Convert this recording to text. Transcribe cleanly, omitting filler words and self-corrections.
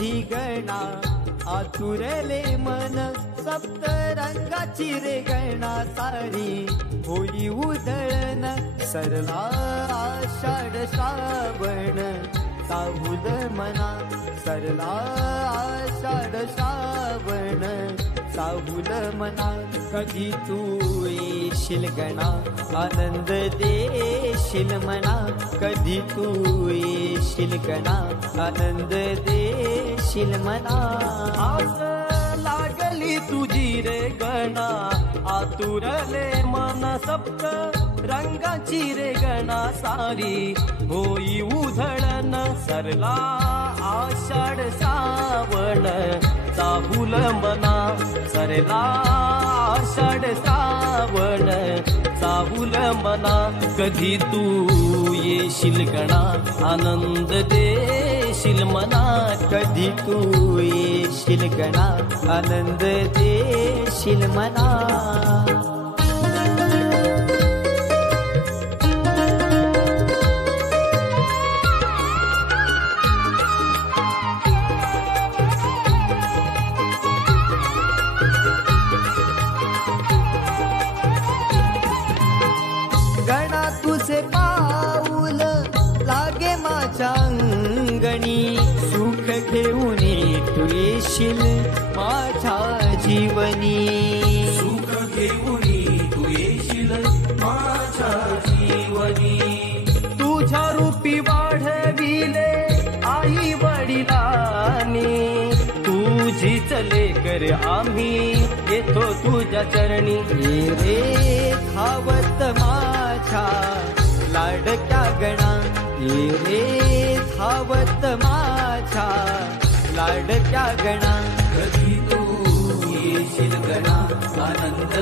तुझी गणा आतुरले मन सप्तरंगाची रे गणा सारी होई उधळण सरला आषाढ श्रावण साहुल मना सरला आषाढ श्रावण साहुल मना कधी तू येशील गणा आनंद देशील मना कधी तू येशील गणा आनंद देशील मना आस लागली तुझी रे गणा आतुरले मन सप्त रंगाची रे गणा सारी होई उधळण सरला आषाढ श्रावण साहुल मना सरला आषाढ श्रावण साहुल मना कधी तू येशील गणा आनंद देशील मना कधी तू येशील गणा आनंद देशील मना गणा तुझे पाऊल लागे माझ्या अंगणी सुख घेऊन तू येशील माझ्या जीवनी सुख घेऊन तू येशील माझ्या जीवनी तुझ्या रूपी वाढविले आई वडिलांनी तुझी चले कर आम्ही येतो तुझ्या चरणी रे धावत माझ्या लाडक्या गणा रे धावत माझ्या लाडक्या गणा कधी तू येशील गणा आनंद